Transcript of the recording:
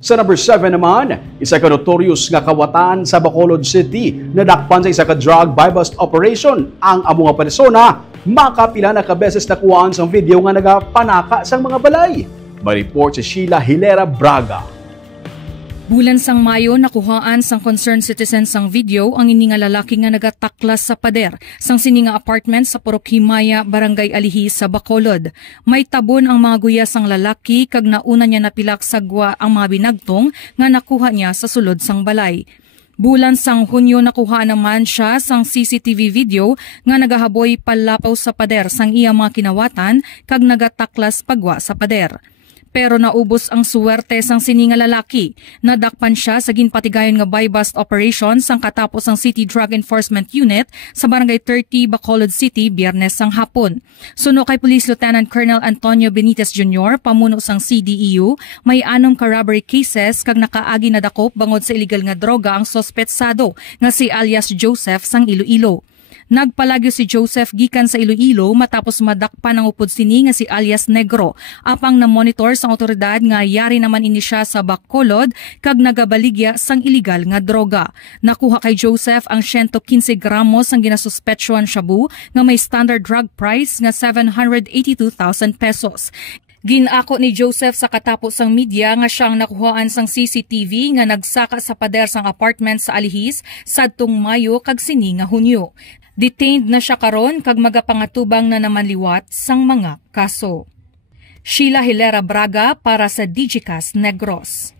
Sa number 7 naman, isa ka notorious nga kawatan sa Bacolod City na dakpan sa isa ka drug buy-bust operation. Ang amo nga persona, makapila na kabeses nakuhaan sa video nga nagapanaka sang mga balay. May-report si Sheila Hilera Braga. Bulan sang Mayo, nakuhaan sang concerned citizen sang video ang ini nga lalaki nga nagataklas sa pader sang sininga apartment sa Purok Himaya, Barangay Alihis sa Bacolod. May tabon ang mga guya sang lalaki kag nauna niya napilak sagwa ang mga binagtong nga nakuha niya sa sulod sang balay. Bulan sang Hunyo, nakuha naman siya sang CCTV video nga nagahaboy palapaw sa pader sang iya mga kinawatan kag nagataklas pagwa sa pader. Pero naubos ang suwerte sang sininga lalaki. Nadakpan siya sa ginpatigayon nga buy-bust operation sang katapos ang City Drug Enforcement Unit sa Barangay 30, Bacolod City, Biyernes sang hapon. Suno kay Police Lieutenant Colonel Antonio Benitez Jr., pamuno sang CDEU, may 6 ka robbery cases kag nakaagi na dakop bangod sa illegal nga droga ang sospetsado nga si alias Joseph sang Iloilo. Nagpalagyo si Joseph gikan sa Iloilo matapos madakpan ang upod sini nga si alias Negro. Apang na monitor sang otoridad nga yari naman ini siya sa Bacolod kag nagabaligya sang iligal nga droga. Nakuha kay Joseph ang 115 gramos ang ginasuspetsyohan shabu nga may standard drug price nga 782,000 pesos. Ginako ni Joseph sa katapos sang media nga siyang nakuhaan sang CCTV nga nagsaka sa pader sang apartment sa Alihis sadtong Mayo kag sini nga Hunyo. Detained na siya karon kag magapangatubang na naman liwat sang mga kaso. Sheila Hilera Braga para sa Digicast Negros.